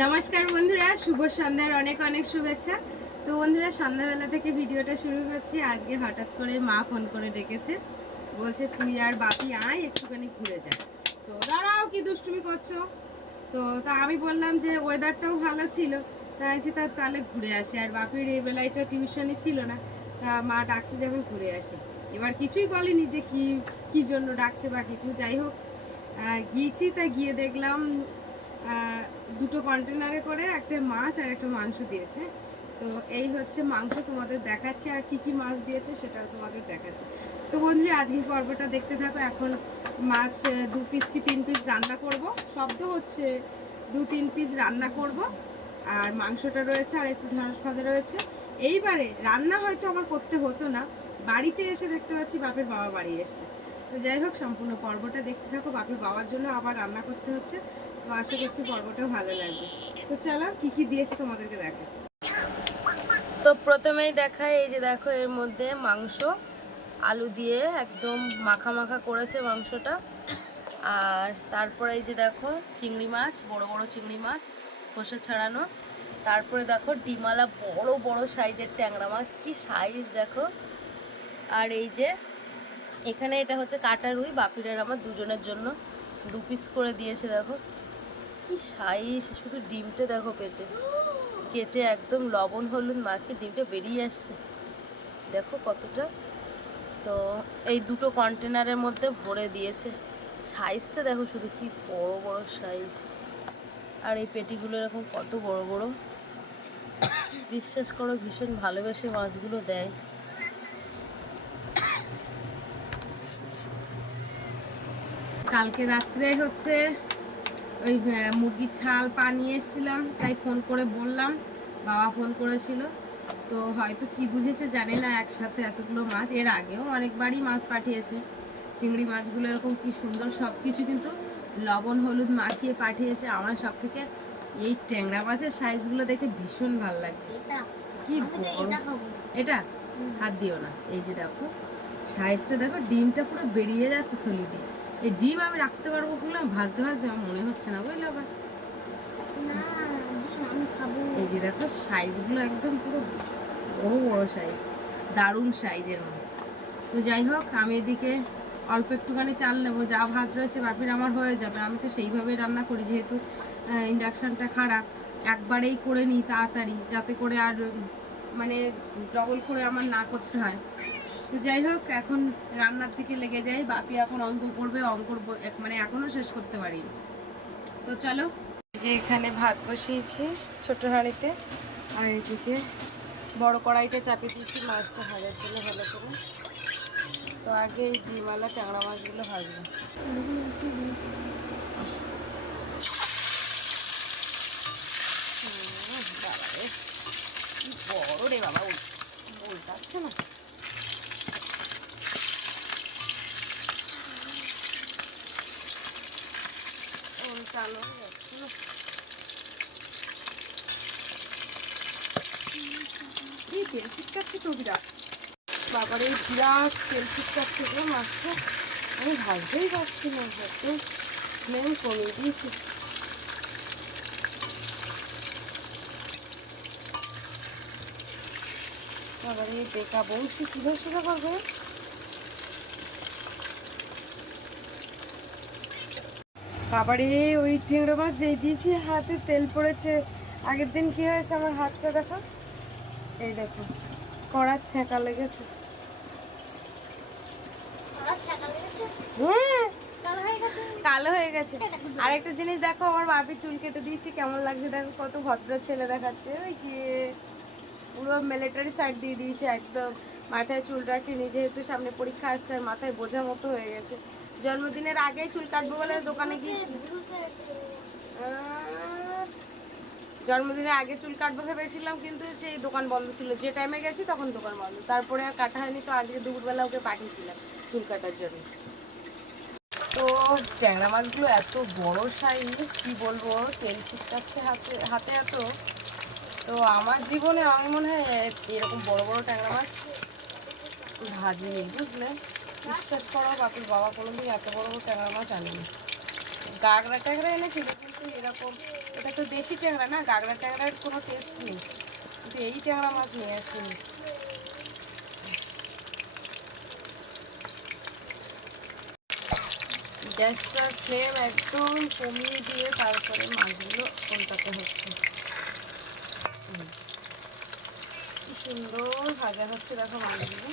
নমস্কার বন্ধুরা, শুভ সন্ধ্যার অনেক অনেক শুভেচ্ছা। তো বন্ধুরা, সন্ধ্যাবেলা থেকে ভিডিওটা শুরু করছি। আজকে হঠাৎ করে মা ফোন করে ডেকেছে, বলছে তুই আর বাপি আয় একটুখানি ঘুরে যা। তো দাঁড়াও, কি দুষ্টুমি করছো? তা আমি বললাম যে ওয়েদারটাও ভালো ছিল, তাই তাহলে ঘুরে আসে। আর বাপির এই বেলাটা টিউশনই ছিল না, তা মা ডাকছে যখন ঘুরে আসে। এবার কিছুই বলেনি যে কি জন্য ডাকছে বা কিছু। যাই হোক, গিয়েছি। তাই গিয়ে দেখলাম দুটো কন্টেনারে করে একটা মাছ আর একটা মাংস দিয়েছে। তো এই হচ্ছে মাংস তোমাদের দেখাচ্ছে, আর কি কি মাছ দিয়েছে সেটাও তোমাদের দেখাচ্ছে। তো বন্ধুরা, আজকের পর্বটা দেখতে থাকো। এখন মাছ 2 পিস কি 3 পিস রান্না করব, শব্দ হচ্ছে 2-3 পিস রান্না করব। আর মাংসটা রয়েছে, আর একটু ঢেঁড়স ভাজা রয়েছে। এইবারে রান্না হয়তো আমার করতে হতো না, বাড়িতে এসে দেখতে পাচ্ছি বাপের বাবা বাড়ি এসছে। তো যাই হোক, সম্পূর্ণ পর্বটা দেখতে থাকো। বাপের বাবার জন্য আবার রান্না করতে হচ্ছে, তো আশা করছি পর্বটা ভালো লাগবে। তো চলো, কি কি দিয়েছে তোমাদেরকে দেখো। তো প্রথমেই দেখায়, এই যে দেখো, এর মধ্যে মাংস আলু দিয়ে একদম মাখা মাখা করেছে মাংসটা। আর তারপরে এই যে দেখো চিংড়ি মাছ, বড় বড় চিংড়ি মাছ খোসা ছাড়ানো। তারপরে দেখো ডিমালা বড় বড় সাইজের ট্যাংরা মাছ, কি সাইজ দেখো। আর এই যে এখানে এটা হচ্ছে কাটা রুই, বাপির আর আমার দুজনের জন্য 2 পিস করে দিয়েছে। দেখো কি সাইজ, শুধু ডিমটা দেখো পেটে কেটে একদম লবণ হলুদ মাখিয়ে ডিমটা বেরিয়ে আসছে, দেখো কতটা। তো এই দুটো কন্টেনারের মধ্যে ভরে দিয়েছে। সাইজটা দেখো শুধু, কি বড় বড় সাইজ। আর এই পেটিগুলো এরকম কত বড় বড়, বিশ্বাস করো ভীষণ ভালোবেসে মাছগুলো দেয়। কালকে রাত্রে হচ্ছে ওই মুরগির ছাল নিয়ে এসেছিলাম, তাই ফোন করে বললাম, বাবা ফোন করেছিল। তো হয়তো কি বুঝেছে জানি না, একসাথে এতগুলো মাছ। এর আগেও অনেকবারই মাছ পাঠিয়েছে। চিংড়ি মাছগুলো এরকম কি সুন্দর সব কিছু কিন্তু লবণ হলুদ মাখিয়ে পাঠিয়েছে। আমার সব থেকে এই ট্যাংরা মাছের সাইজগুলো দেখে ভীষণ ভালো লাগছে। কি এটা হাত দিও না। এই যে দেখো সাইজটা দেখো, ডিমটা পুরো বেরিয়ে যাচ্ছে থলি দিয়ে। এই ডিম আমি রাখতে পারবো কিনা ভাজতে ভাজতে আমার মনে হচ্ছে না, বুঝলে। আবার এই যে দেখো সাইজগুলো একদম পুরো বড় বড় সাইজ, দারুণ সাইজের মাছ। তো যাই হোক, আমি এদিকে অল্প একটুখানি চাল নেবো, যা ভাত রয়েছে বাপির আমার হয়ে যাবে। আমি তো সেইভাবেই রান্না করি, যেহেতু ইন্ডাকশানটা খারাপ, একবারেই করে নিই তাড়াতাড়ি, যাতে করে আর মানে ডবল করে আমার না করতে হয়। তো যাই হোক, এখন রান্নার দিকে লেগে যাই। বাপি এখন অঙ্ক করবে, মানে এখনও শেষ করতে পারিনি। তো চলো, যে এখানে ভাত বসিয়েছি ছোট হাঁড়িতে, আর এদিকে বড় কড়াইতে চাপিয়ে দিয়েছি মাছটা ভাজার জন্য ভালো করে। তো আগে এই ডিমওয়ালা ট্যাংরা মাছগুলো ভাজবো। বাবা রে, কি বড় রে বাবা, উল্টাচ্ছে না। উল্টানো যাচ্ছে না। এই তেল ছিটকাচ্ছে তো বিরাট, বাবারে বিরাট তেল ছিটকাচ্ছে গো মাছটা। আমি ভাজতেই পারছি না, হয়তো ফ্লেম কমিয়ে দিয়েছি। বাবারে দেখা বংশী কিভাবে সেবা করবে। বাবারে ওই ট্যাংরা মাছ যেই দিয়েছি হাতে তেল পড়েছে। আগের দিন কি হয়েছে আমার হাতটা দেখো, এই দেখো কড়ার ছ্যাঁকা লেগেছে। হ্যাঁ, কালো হয়ে গেছে। আরেকটা জিনিস দেখো, আমার বাপির চুল কেটে দিয়েছি, কেমন লাগছে দেখো, কত ভদ্র ছেলে দেখাচ্ছে। ওই যে পুরো মিলিটারি সাইড দিয়ে দিয়েছে একদম। মাথায় চুল রাখিনি, যেহেতু সামনে পরীক্ষা আসছে, আর মাথায় বোঝা মতো হয়ে গেছে। জন্মদিনের আগেই চুল কাটবো বলে দোকানে গিয়েছি। জন্মদিনের আগে চুল কাটবো ভেবেছিলাম, কিন্তু সেই দোকান বন্ধ ছিল। যে টাইমে গেছি তখন দোকান বন্ধ, তারপরে আর কাটা হয়নি। তো আজকে দুপুরবেলা ওকে পাঠিয়েছিলাম চুল কাটার জন্য। তো ট্যাংরা মাছগুলো এত বড় সাইজ, কি বলবো, তেল ছিটকাচ্ছে হাতে এত। তো আমার জীবনে আমি মনে হয় এরকম বড় বড় ট্যাংরা মাছ ভাজিনি, বুঝলে। বিশ্বাস করো, বাপির বাবা কোনোদিন এত বড় বড় ট্যাংরা মাছ আনেনি। গাগরা ট্যাংরা এনেছিল, কিন্তু এরকম এটা তো দেশি ট্যাংরা না, গাগরা ট্যাংরার কোনো টেস্ট নেই, কিন্তু এই ট্যাংরা মাছ নিয়ে আসিনি। গ্যাসটা ফ্লেম একদম কমিয়ে দিয়ে তারপরে মাছগুলো উল্টাতে হচ্ছে। কি সুন্দর ভাজা হচ্ছে দেখো মাছগুলো।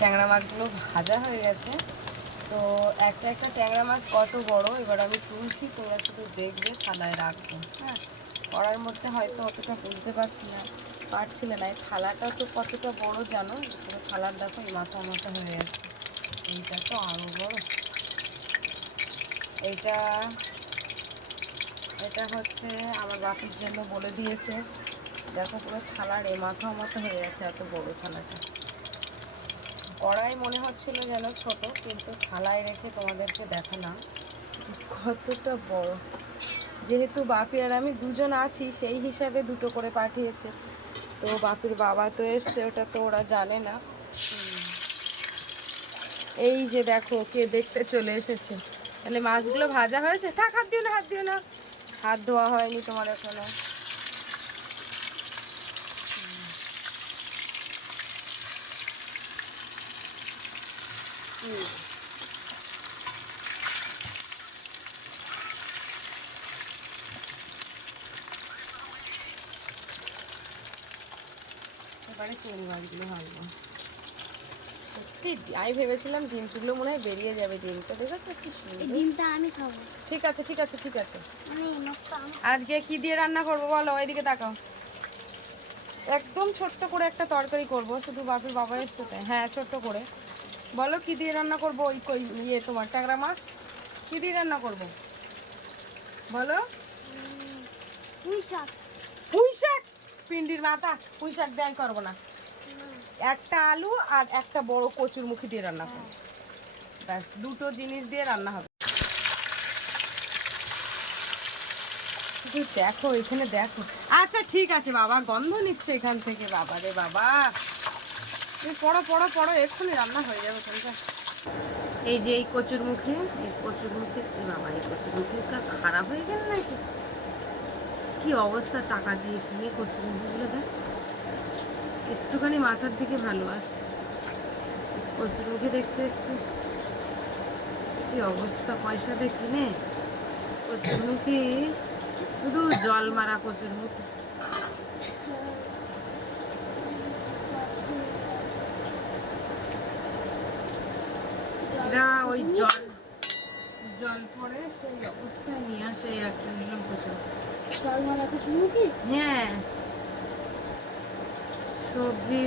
ট্যাংরা মাছগুলো ভাজা হয়ে গেছে। তো একটা একটা ট্যাংরা মাছ কত বড়, এবার আমি তুলছি, তোমরা শুধু দেখবে, থালায় রাখবো। হ্যাঁ, কড়ার মধ্যে হয়তো অতটা বুঝতে পারছিলে না। এই থালাটা তো কতটা বড় জানো, পুরো থালার দেখো এই মাথা মাথা হয়ে গেছে। এইটা তো আরও বড়। এটা এটা হচ্ছে আমার বাপির জন্য বলে দিয়েছে। দেখো পুরো থালার এ মাথা মাথা হয়ে গেছে, এত বড় থালাটা। কড়াই মনে হচ্ছিল যেন ছোট, কিন্তু থালায় রেখে তোমাদেরকে দেখালাম যে কতটা বড়। যেহেতু বাপি আর আমি দুজন আছি, সেই হিসাবে দুটো করে পাঠিয়েছে। তো বাপির বাবা তো এসছে, ওটা তো ওরা জানে না। এই যে দেখো কে দেখতে চলে এসেছে। তাহলে মাছগুলো ভাজা হয়েছে। থাক, হাত দিও না, হাত দিও না, হাত ধোয়া হয়নি তোমার এখনো। এবারে চিংড়ি মাছগুলো ভাজবো। সত্যি আমি ভেবেছিলাম ডিমগুলো মনে হয় বেরিয়ে যাবে। ডিমটা দেখেছো কি সুন্দর। ডিমটা আমি খাবো। ঠিক আছে, ঠিক আছে, ঠিক আছে। আমি আজকে কি দিয়ে রান্না করবো বলো, ওইদিকে তাকাও। একদম ছোট্ট করে একটা তরকারি করব, শুধু বাপির বাবা এসছে তাই। হ্যাঁ, ছোট্ট করে বলো কি দিয়ে রান্না করবো। ওই কই ইয়ে তোমার ট্যাংরা মাছ কি দিয়ে রান্না করব বলো। পুঁই শাক। পুঁই শাক? পিন্ডির মাথা, পুঁই শাক দিয়ে আমি করবো না। একটা আলু আর একটা বড় কচুর মুখি দিয়ে রান্না করবো, ব্যাস দুটো জিনিস দিয়ে রান্না হবে। দেখো এখানে দেখো। আচ্ছা ঠিক আছে বাবা, গন্ধ নিচ্ছে এখান থেকে। বাবা রে বাবা, তুমি পড়ো পড়ো পড়ো, এক্ষুনি রান্না হয়ে যাবে কোনটা। এই যে এই কচুরমুখী, এই কচুরমুখী, বাবা এই কচুরমুখীটা খারাপ হয়ে গেল নাকি? কি অবস্থা, টাকা দিয়ে কিনে কচুরমুখীগুলো দেখ, একটুখানি মাথার দিকে ভালো আছে। কচুরমুখী দেখতে একটু কি অবস্থা, পয়সা দিয়ে কিনে কচুরমুখী, শুধু জল মারা কচুরমুখী। এরা ওই জল জল পরে সেই অবস্থায় নিয়ে আসে একটা নিলাম কচুর। জল মারা কচুরমুখী? হ্যাঁ, সবজি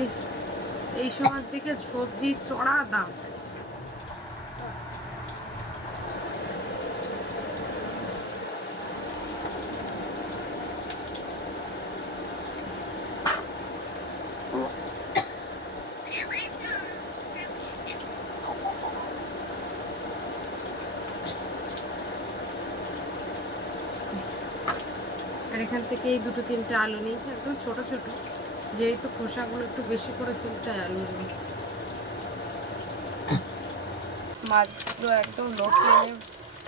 এই সময় থেকে সবজি চড়া দাম। আর এখান থেকে এই দুটো তিনটে আলু নিয়েছি, একদম ছোট ছোট, যেহেতু খোসাগুলো একটু বেশি করে তুলতে হয় আলুগুলো। মাছগুলো একদম লো ফ্লেমে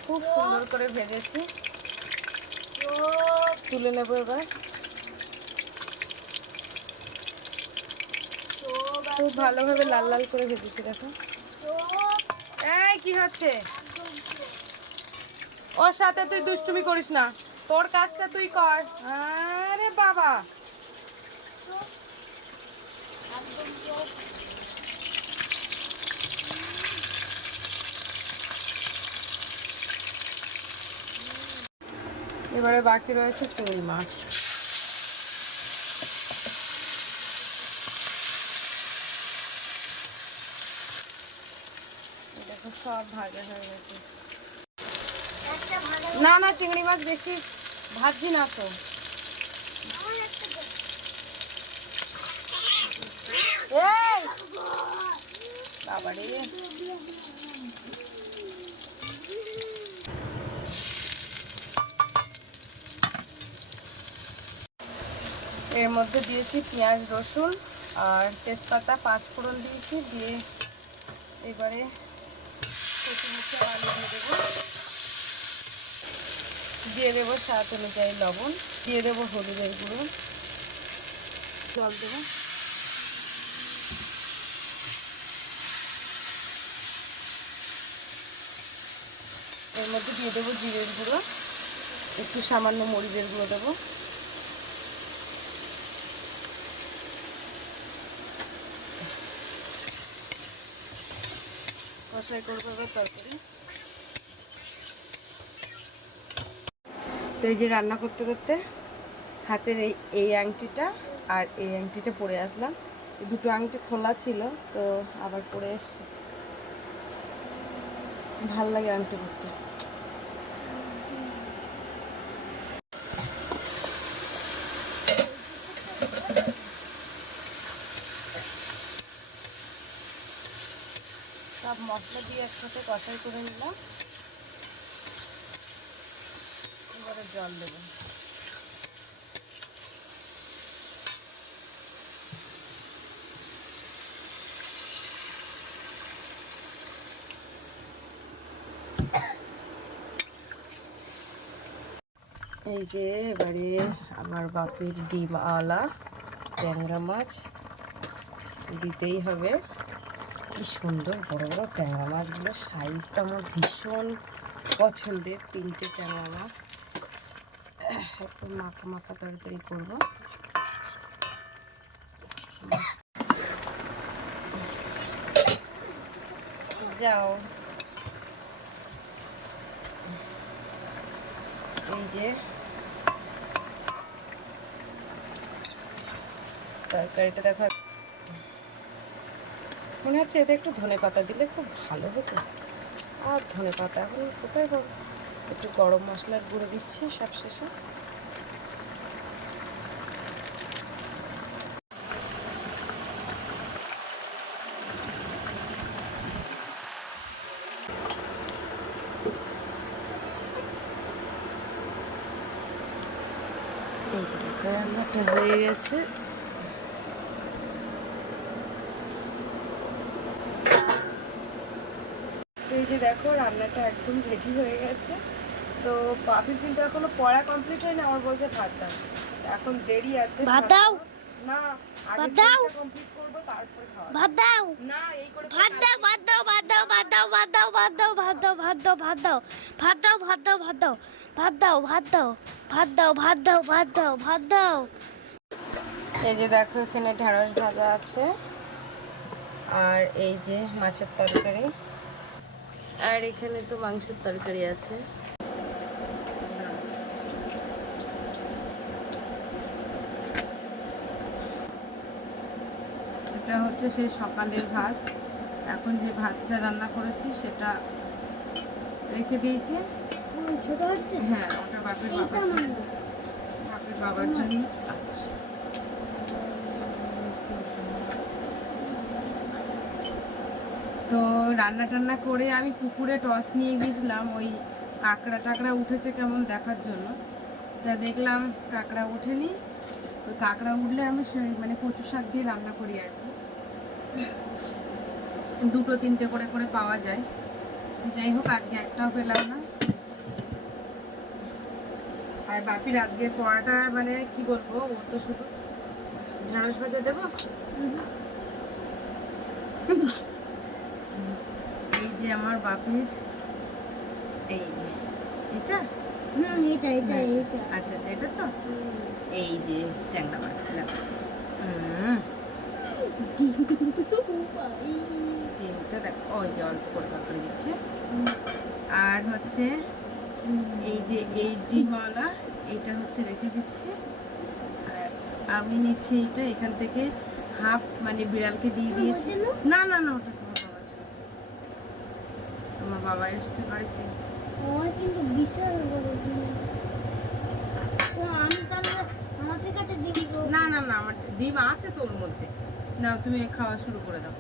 খুব সুন্দর করে ভেজেছি, তুলে নেবো এবার। খুব ভালোভাবে লাল লাল করে ভেজেছি দেখো। এই কি হচ্ছে, ওর সাথে তুই দুষ্টুমি করিস না, তোর কাজটা তুই কর। আরে বাবা, এবারে বাকি রয়েছে চিংড়ি মাছ। দেখো সব ভাজা হয়ে গেছে। না না, চিংড়ি মাছ বেশি ভাজি না তো। এই বাবারে, এর মধ্যে দিয়েছি পেঁয়াজ রসুন আর তেজপাতা, 5 ফোড়ন দিয়েছি। দিয়ে এবারে কচি আলু দিয়ে দেবো স্বাদ অনুযায়ী লবণ, দিয়ে দেবো হলুদের গুঁড়ো, জল দেবো। এর মধ্যে দিয়ে দেবো জিরের গুঁড়ো, একটু সামান্য মরিচের গুঁড়ো দেবো। কষাই করবো এবার তরকারি। তো এই যে রান্না করতে করতে হাতের এই আংটিটা আর এই আংটিটা পরে আসলাম। এই দুটো আংটি খোলা ছিল, তো আবার পরে এসছি। ভাল লাগে আংটি পরতে। সব মশলা দিয়ে একসাথে কষাই করে নিলাম। এবারে জল দেবো। এই যে এবারে আমার বাপির ডিম আলা ট্যাংরা মাছ দিতেই হবে। কি সুন্দর বড় বড় ট্যাংরা মাছগুলো, সাইজ তো আমার ভীষণ পছন্দের। 3টে ট্যাংরা মাছ একটু মাখা মাখা তরকারি করবো। যাও, এই যে তরকারিটা দেখো, মনে হচ্ছে এতে একটু ধনেপাতা দিলে খুব ভালো হতো। আর ধনেপাতা এখন কোথায় পাবো? একটু গরম মশলার গুঁড়ো দিচ্ছি সব শেষে। এই যে রান্নাটা হয়ে গেছে। তো এই যে দেখো রান্নাটা একদম রেডি হয়ে গেছে। তো বাপির কিন্তু এখনো পড়া কমপ্লিট হয়নি, আমার বলছে ভাত দাও। এখন দেরি আছে, ভাত দাও না আগে ভাত দাও কমপ্লিট করব তারপরে খাওয়া। ভাত দাও না এই করে ভাত দাও ভাত দাও ভাত দাও ভাত দাও ভাত দাও ভাত দাও ভাত দাও ভাত দাও ভাত দাও ভাত দাও ভাত দাও ভাত দাও ভাত দাও ভাত দাও ভাত দাও ভাত দাও ভাত দাও ভাত দাও। এই যে দেখো এখানে ঢেঁড়স ভাজা আছে, আর এই যে মাছের তরকারি, আর এখানে তো মাংসের তরকারি আছে। এটা হচ্ছে সেই সকালের ভাত। এখন যে ভাতটা রান্না করেছি সেটা রেখে দিয়েছি। ছোট হচ্ছে? হ্যাঁ, ওটা বাপের বাবার জন্য। বাপের বাবার জন্য। তো রান্না টান্না করে আমি পুকুরে টস নিয়ে গিয়েছিলাম ওই কাঁকড়া টাকড়া উঠেছে কেমন দেখার জন্য। তা দেখলাম কাঁকড়া ওঠেনি। ওই কাঁকড়া উঠলে আমি মানে কচু শাক দিয়ে রান্না করি আর কি। 2-3টে করে করে পাওয়া যায়। যাই হোক আজকে একটাও পেলাম না। আর বাপির আজকে পড়াটা মানে কি বলবো, ও তো শুধু ঢেঁড়স ভাজা দেবো। এই যে আমার বাপির, এই যে এটা এটা এটা এটা আচ্ছা আচ্ছা এটা তো এই যে ট্যাংরা মাছ ছিল। ডিমটা দেখো ওই যে অল্প করে করে দিচ্ছে। আর হচ্ছে এই যে এই ডিমওয়ালা এইটা হচ্ছে রেখে দিচ্ছি। আর আমি নিচ্ছি এইটা, এখান থেকে হাফ মানে বিড়ালকে দিয়ে দিয়েছি। না না না ওটা তোমার বাবার জন্য। তোমার বাবা এসছে বাড়িতে। আমার কিন্তু বিশাল বড় ডিম। তো আমি তাহলে আমাদের কাছে ডিম দেবো? না না না আমার ডিম আছে তোর মধ্যে। নাও তুমি খাওয়া শুরু করে দাও।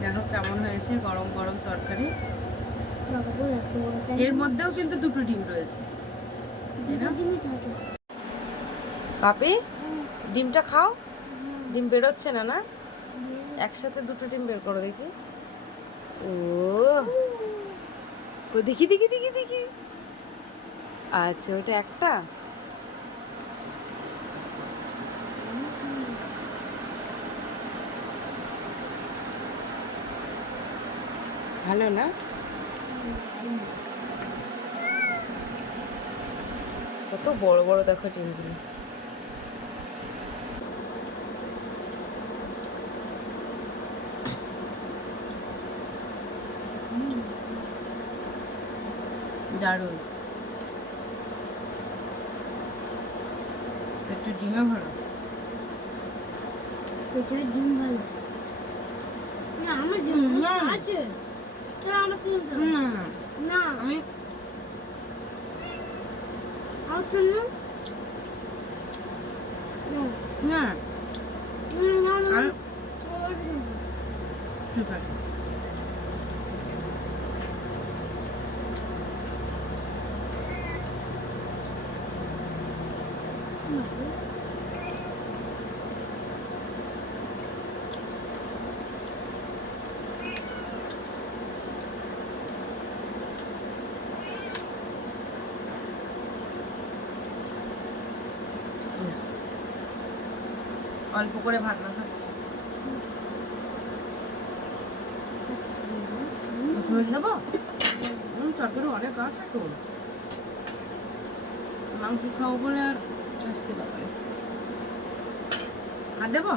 দেখো কেমন হয়েছে গরম গরম তরকারি। এর মধ্যেও কিন্তু 2টো ডিম রয়েছে। ডিমই থাকে। বাপি ডিমটা খাও, ডিম বেরোচ্ছে না না? একসাথে দুটো ডিম বের করো দেখি। ও দেখি দেখি দেখি দেখি। আচ্ছা ওটা একটা। ভালো না? কত বড় বড় দেখো ডিমগুলো। দারুণ। একটু ডিমে ভরো। পেছনে ডিম ভালো না, আমার ডিম আছে। আমার না আমি আর জন্য না আর না ঠিক আছে। অল্প করে ভাত মাখাচ্ছি। ঝোল নেবো? তরকারি অনেক আছে তো, মাংস খাবো বলে আর আসতে পারবে। আর দেবো?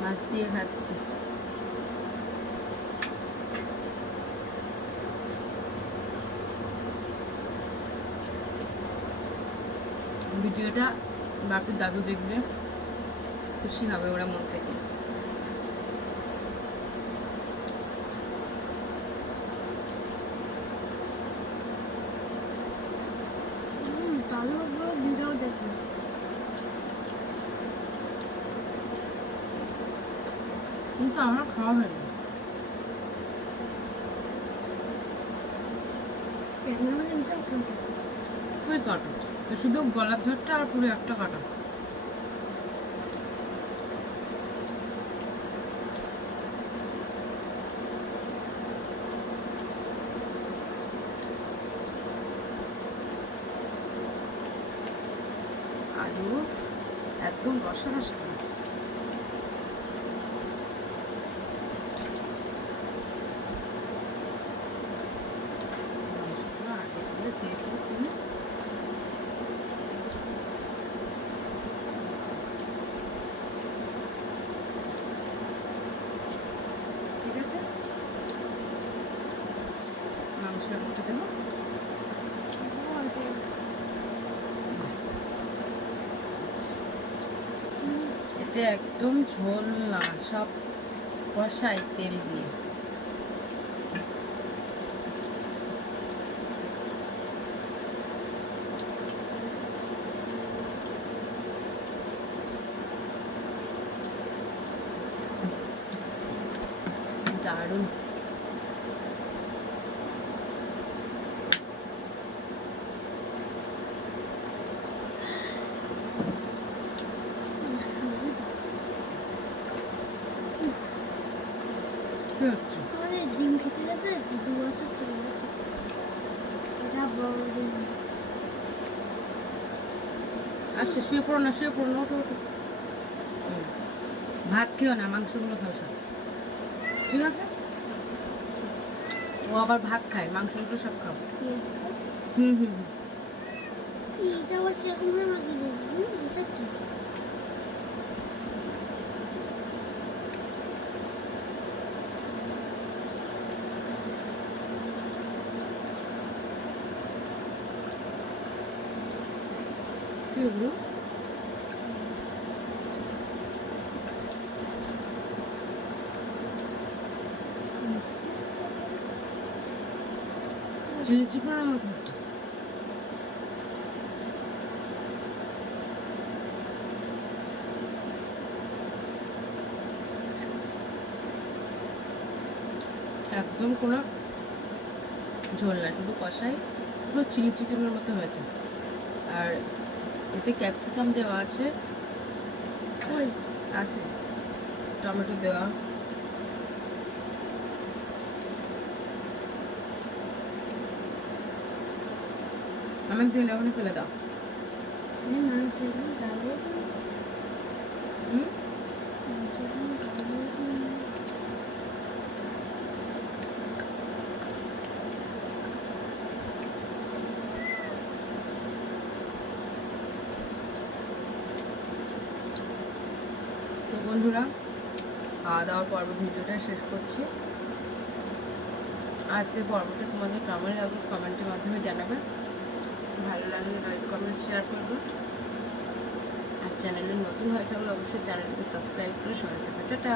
মাছ দিয়ে খাচ্ছি। ভিডিওটা বাপির দাদু দেখবে, খুশি হবে ওরা মন থেকে। ভালো ভিডিও দেখবে। কিন্তু আমার খাওয়া হয়নি। ক্যামেরাম্যান হিসেবে খাবে। তুই কাটো, শুধু গলার ধরটা আর পুরো একটা কাটো। আলু একদম রসা রসা আছে। মাংসগুলো আগে করে দিয়ে দিয়েছি না? ঠিক আছে, মাংসের মধ্যে দেবো। এতে একদম ঝোল না, সব কষাই তেল দিয়ে। দারুণ। কি হচ্ছে? আমাদের ডিম খেতে যেতে 2 বছর চলে গেছে। এটা বড় ডিম। আজকে শুয়ে পড়ো না, শুয়ে পড়ো না, ওঠো ওঠো। ভাত খেও না, মাংসগুলো খাও সব, ঠিক আছে? ও আবার ভাত খায়, মাংসগুলো সব খাও। হুম হুম হুম। এটা আবার কিরকম ভাবে মাখিয়ে দিয়েছি? এটা কি? কি হলো? চিলি চিকেনের মতো। একদম কোনো ঝোল না, শুধু কষাই, পুরো চিলি চিকেনের মতো হয়েছে। আর এতে ক্যাপসিকাম দেওয়া আছে, আছে টমেটো দেওয়া। আমার দিলে ওখানে ফেলে দাও। হুম? তো বন্ধুরা, খাওয়া দাওয়ার পর্ব ভিডিওটা শেষ করছি। আজকের পর্বটা তোমাদের কেমন লাগলো কমেন্টের মাধ্যমে জানাবে। ভালো লাগলে লাইক কমেন্ট শেয়ার করবে। আর চ্যানেলে নতুন হয়ে থাকলে অবশ্যই চ্যানেলটিকে সাবস্ক্রাইব করে সবাই টাটা।